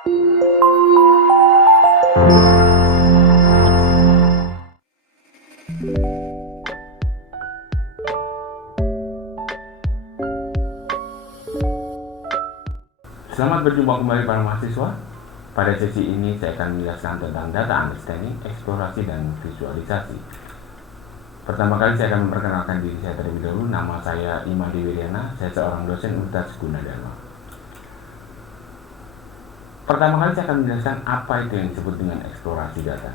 Selamat berjumpa kembali para mahasiswa. Pada sesi ini saya akan menjelaskan tentang data understanding, eksplorasi, dan visualisasi. Pertama kali saya akan memperkenalkan diri saya terlebih dahulu. Nama saya Imadi Wiryana, saya seorang dosen Universitas Gunadarma. Pertama kali saya akan menjelaskan apa itu yang disebut dengan eksplorasi data.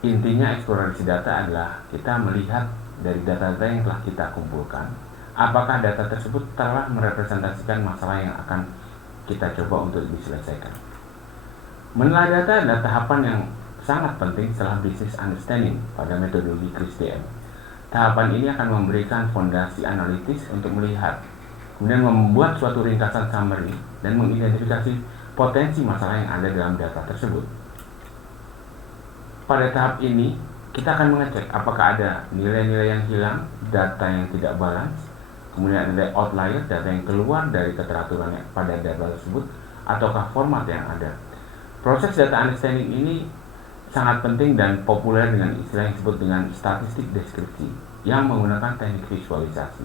Intinya eksplorasi data adalah kita melihat dari data-data yang telah kita kumpulkan, apakah data tersebut telah merepresentasikan masalah yang akan kita coba untuk diselesaikan. Menelaah data adalah tahapan yang sangat penting setelah business understanding pada metodologi CRISP-DM. Tahapan ini akan memberikan fondasi analitis untuk melihat, kemudian membuat suatu ringkasan summary dan mengidentifikasi potensi masalah yang ada dalam data tersebut. Pada tahap ini, kita akan mengecek apakah ada nilai-nilai yang hilang, data yang tidak balance, kemudian ada outlier, data yang keluar dari keteraturan pada data tersebut, ataukah format yang ada. Proses data understanding ini sangat penting dan populer dengan istilah yang disebut dengan statistik deskripsi yang menggunakan teknik visualisasi.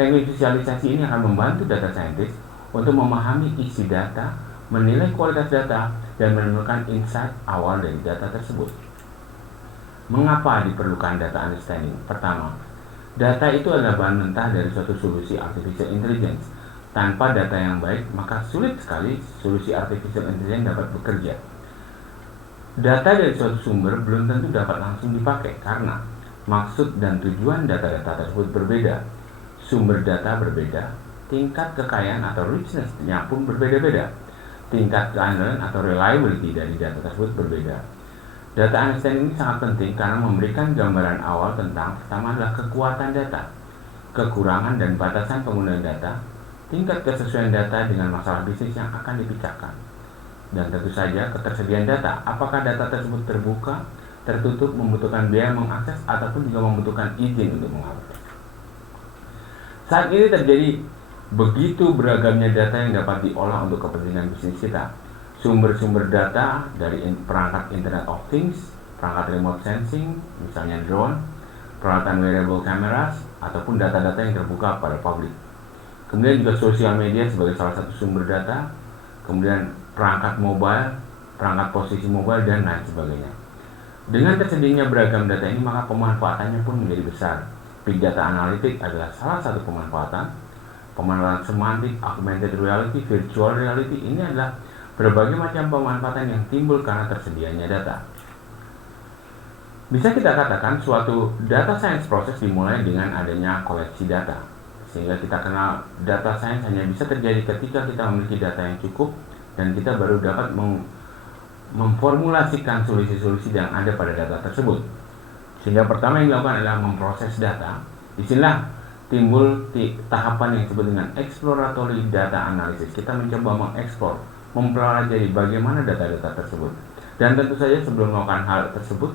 Teknik visualisasi ini akan membantu data scientist untuk memahami isi data, menilai kualitas data, dan menemukan insight awal dari data tersebut. Mengapa diperlukan data understanding? Pertama, data itu adalah bahan mentah dari suatu solusi artificial intelligence. Tanpa data yang baik, maka sulit sekali solusi artificial intelligence dapat bekerja. Data dari suatu sumber belum tentu dapat langsung dipakai karena maksud dan tujuan data-data tersebut berbeda. Sumber data berbeda, tingkat kekayaan atau richness-nya pun berbeda-beda. Tingkat keandalan atau reliability dari data tersebut berbeda. Data understanding ini sangat penting karena memberikan gambaran awal tentang pertama adalah kekuatan data, kekurangan dan batasan penggunaan data, tingkat kesesuaian data dengan masalah bisnis yang akan dipecahkan, dan tentu saja ketersediaan data, apakah data tersebut terbuka, tertutup, membutuhkan biaya mengakses, ataupun juga membutuhkan izin untuk mengakses. Saat ini terjadi begitu beragamnya data yang dapat diolah untuk kepentingan bisnis kita. Sumber-sumber data dari perangkat Internet of Things, perangkat remote sensing, misalnya drone, peralatan wearable cameras, ataupun data-data yang terbuka pada publik. Kemudian juga sosial media sebagai salah satu sumber data, kemudian perangkat mobile, perangkat posisi mobile, dan lain sebagainya. Dengan tersedianya beragam data ini, maka pemanfaatannya pun menjadi besar. Big data analytics adalah salah satu pemanfaatan. Pemanfaatan semantik, augmented reality, virtual reality, ini adalah berbagai macam pemanfaatan yang timbul karena tersedianya data. Bisa kita katakan suatu data science proses dimulai dengan adanya koleksi data. Sehingga kita kenal data science hanya bisa terjadi ketika kita memiliki data yang cukup dan kita baru dapat memformulasikan solusi-solusi yang ada pada data tersebut. Sehingga pertama yang dilakukan adalah memproses data. Disinilah timbul tahapan yang disebut dengan exploratory data analysis. Kita mencoba mengeksplor, mempelajari bagaimana data-data tersebut. Dan tentu saja sebelum melakukan hal tersebut,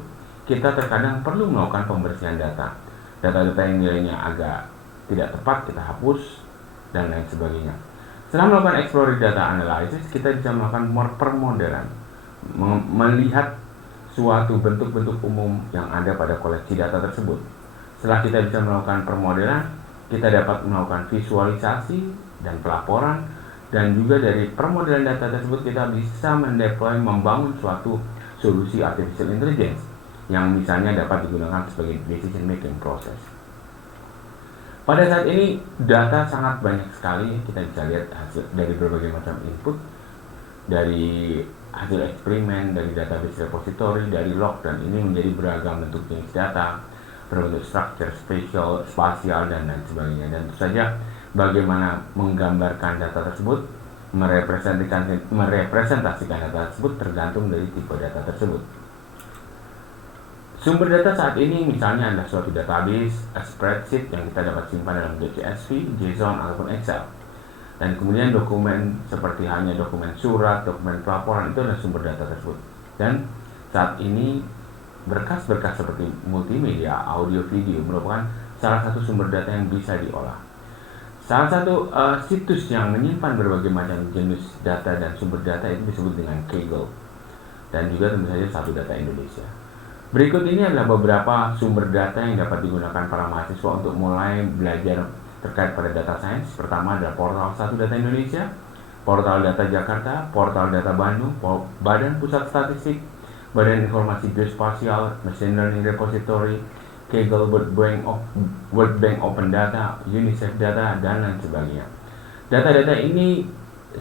kita terkadang perlu melakukan pembersihan data. Data-data yang nilainya agak tidak tepat kita hapus dan lain sebagainya. Setelah melakukan exploratory data analysis, kita bisa melakukan permodelan, melihat suatu bentuk-bentuk umum yang ada pada koleksi data tersebut. Setelah kita bisa melakukan permodelan, kita dapat melakukan visualisasi dan pelaporan. Dan juga dari permodelan data tersebut kita bisa mendeploy, membangun suatu solusi artificial intelligence yang misalnya dapat digunakan sebagai decision making process. Pada saat ini data sangat banyak sekali, kita bisa lihat hasil dari berbagai macam input, dari hasil eksperimen, dari database repository, dari log, dan ini menjadi beragam bentuk jenis data, berbentuk structure, spasial, dan lain sebagainya. Dan tentu saja bagaimana menggambarkan data tersebut, merepresentasikan data tersebut tergantung dari tipe data tersebut. Sumber data saat ini misalnya adalah suatu database, spreadsheet yang kita dapat simpan dalam CSV, JSON, ataupun Excel. Dan kemudian dokumen seperti halnya dokumen surat, dokumen pelaporan, itu adalah sumber data tersebut. Dan saat ini berkas-berkas seperti multimedia, audio, video merupakan salah satu sumber data yang bisa diolah. Salah satu situs yang menyimpan berbagai macam jenis data dan sumber data itu disebut dengan Kaggle, dan juga tentu saja Satu Data Indonesia. Berikut ini adalah beberapa sumber data yang dapat digunakan para mahasiswa untuk mulai belajar terkait pada data science. Pertama adalah portal Satu Data Indonesia, portal Data Jakarta, portal Data Bandung, Badan Pusat Statistik, Badan Informasi Geospasial, Machine Learning Repository, Kaggle, World Bank Open Data, UNICEF Data, dan lain sebagainya. Data-data ini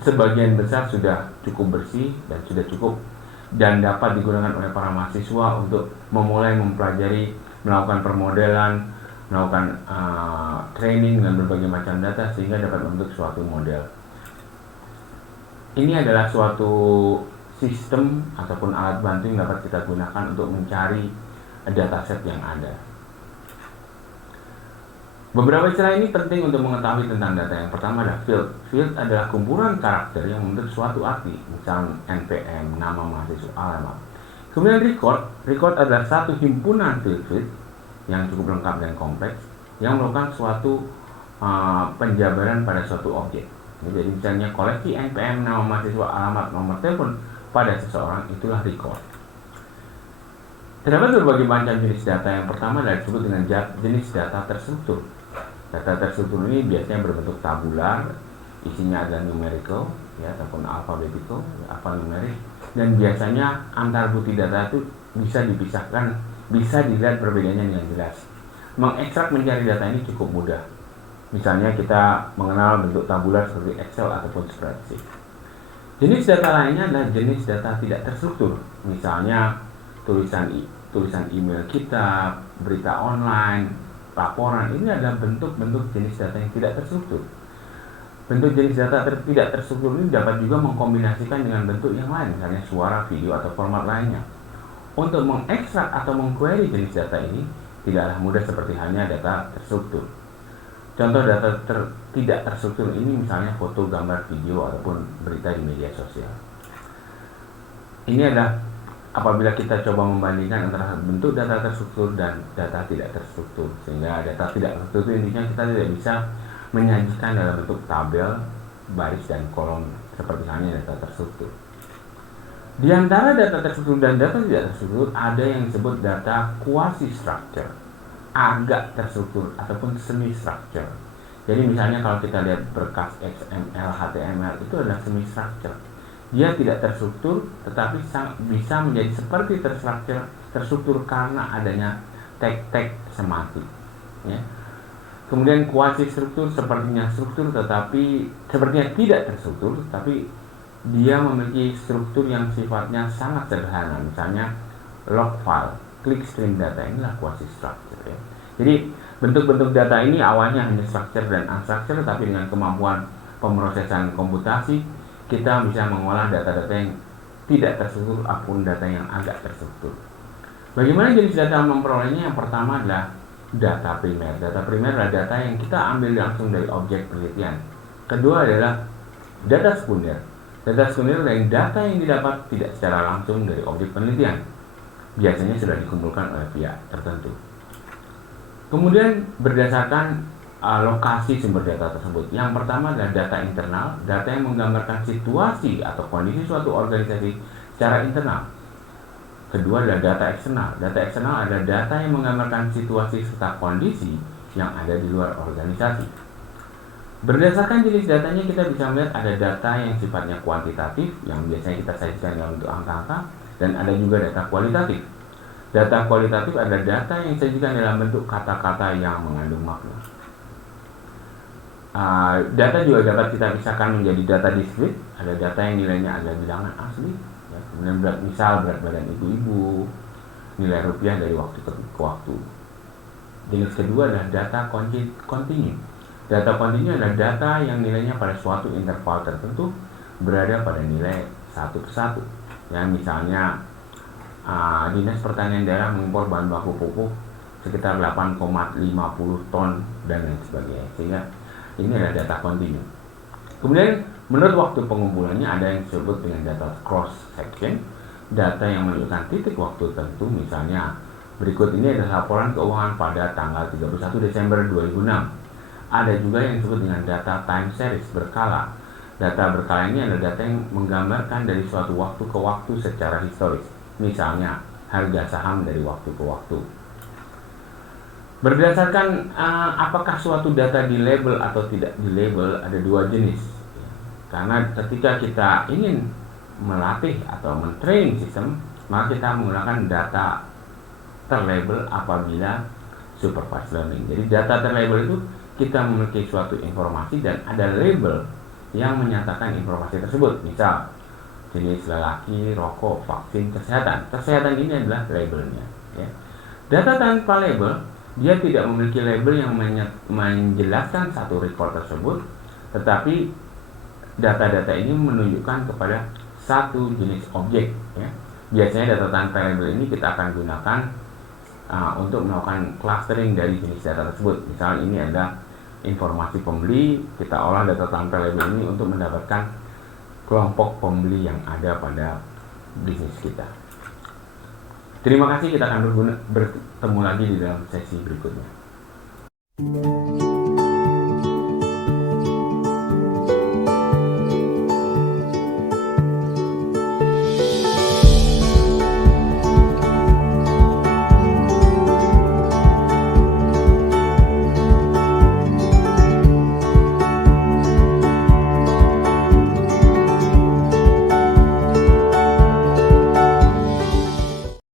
sebagian besar sudah cukup bersih dan sudah cukup dan dapat digunakan oleh para mahasiswa untuk memulai mempelajari, melakukan permodelan, melakukan training dengan berbagai macam data sehingga dapat membentuk suatu model. Ini adalah suatu sistem ataupun alat bantu yang dapat kita gunakan untuk mencari dataset yang ada. Beberapa istilah ini penting untuk mengetahui tentang data. Yang pertama adalah field. Field adalah kumpulan karakter yang membentuk suatu arti, misalnya NPM, nama mahasiswa, alamat. Kemudian record. Record adalah satu himpunan field yang cukup lengkap dan kompleks yang melakukan suatu penjabaran pada suatu objek. Jadi misalnya koleksi NPM, nama mahasiswa, alamat, nomor telepon pada seseorang, itulah record. Terdapat berbagai macam jenis data. Yang pertama adalah disebut dengan jenis data terstruktur. Data terstruktur ini biasanya berbentuk tabular, isinya adalah numerical, ya, ataupun alphabetical, alfanumerik, dan biasanya antar bukti data itu bisa dipisahkan, bisa dilihat perbedaannya dengan jelas. Mengekstrak mencari data ini cukup mudah. Misalnya kita mengenal bentuk tabular seperti Excel ataupun spreadsheet. Jenis data lainnya adalah jenis data tidak terstruktur, misalnya tulisan email kita, berita online, laporan. Ini adalah bentuk-bentuk jenis data yang tidak terstruktur. Bentuk jenis data tidak terstruktur ini dapat juga mengkombinasikan dengan bentuk yang lain, misalnya suara, video, atau format lainnya. Untuk mengekstrak atau mengquery jenis data ini tidaklah mudah seperti hanya data terstruktur. Contoh data tidak terstruktur ini misalnya foto, gambar, video, ataupun berita di media sosial. Ini adalah apabila kita coba membandingkan antara bentuk data terstruktur dan data tidak terstruktur, sehingga data tidak terstruktur intinya kita tidak bisa menyajikan dalam bentuk tabel, baris, dan kolom seperti halnya data terstruktur. Di antara data terstruktur dan data tidak terstruktur ada yang disebut data quasi structure, agak terstruktur ataupun semi structure. Jadi misalnya kalau kita lihat berkas XML, HTML itu adalah semi structure. Dia tidak terstruktur, tetapi bisa menjadi seperti terstruktur karena adanya tag-tag semantik. Ya. Kemudian quasi struktur sepertinya struktur, tetapi sepertinya tidak terstruktur, tapi dia memiliki struktur yang sifatnya sangat sederhana. Misalnya log file, clickstream data, inilah quasi structure. Ya. Jadi bentuk-bentuk data ini awalnya hanya structure dan unstructure, tetapi dengan kemampuan pemrosesan komputasi kita bisa mengolah data-data yang tidak terstruktur ataupun data yang agak terstruktur. Bagaimana jenis data memperolehnya? Yang pertama adalah data primer. Data primer adalah data yang kita ambil langsung dari objek penelitian. Kedua adalah data sekunder. Data sekunder adalah data yang didapat tidak secara langsung dari objek penelitian. Biasanya sudah dikumpulkan oleh pihak tertentu. Kemudian berdasarkan lokasi sumber data tersebut. Yang pertama adalah data internal, data yang menggambarkan situasi atau kondisi suatu organisasi secara internal. Kedua adalah data eksternal. Data eksternal adalah data yang menggambarkan situasi serta kondisi yang ada di luar organisasi. Berdasarkan jenis datanya kita bisa melihat ada data yang sifatnya kuantitatif, yang biasanya kita sajikan dalam bentuk angka-angka, dan ada juga data kualitatif. Data kualitatif adalah data yang disajikan dalam bentuk kata-kata yang mengandung makna. Data juga dapat kita pisahkan menjadi data discrete. Ada data yang nilainya adalah bilangan asli, ya. Kemudian misal berat badan ibu-ibu, nilai rupiah dari waktu ke waktu. Jenis kedua adalah data kontinu. Data kontinu adalah data yang nilainya pada suatu interval tertentu berada pada nilai satu persatu. Ya, misalnya Dinas Pertanian Daerah mengimpor bahan baku pupuk sekitar 8,50 ton dan lain sebagainya. Sehingga ini adalah data kontinu. Kemudian menurut waktu pengumpulannya ada yang disebut dengan data cross section, data yang menunjukkan titik waktu tertentu. Misalnya berikut ini adalah laporan keuangan pada tanggal 31 Desember 2006. Ada juga yang disebut dengan data time series berkala. Data berkala ini adalah data yang menggambarkan dari suatu waktu ke waktu secara historis. Misalnya, harga saham dari waktu ke waktu. Berdasarkan apakah suatu data di label atau tidak di label, ada dua jenis. Karena ketika kita ingin melatih atau men-training sistem, maka kita menggunakan data terlabel apabila supervised learning. Jadi data terlabel itu kita memiliki suatu informasi dan ada label yang menyatakan informasi tersebut. Misal, jenis lelaki, rokok, vaksin, kesehatan. Kesehatan ini adalah labelnya. Ya. Data tanpa label, dia tidak memiliki label yang menjelaskan satu record tersebut, tetapi data-data ini menunjukkan kepada satu jenis objek. Ya. Biasanya data tanpa label ini kita akan gunakan untuk melakukan clustering dari jenis data tersebut. Misalnya ini ada informasi pembeli, kita olah data tanpa label ini untuk mendapatkan kelompok pembeli yang ada pada bisnis kita. Terima kasih, kita akan bertemu lagi di dalam sesi berikutnya.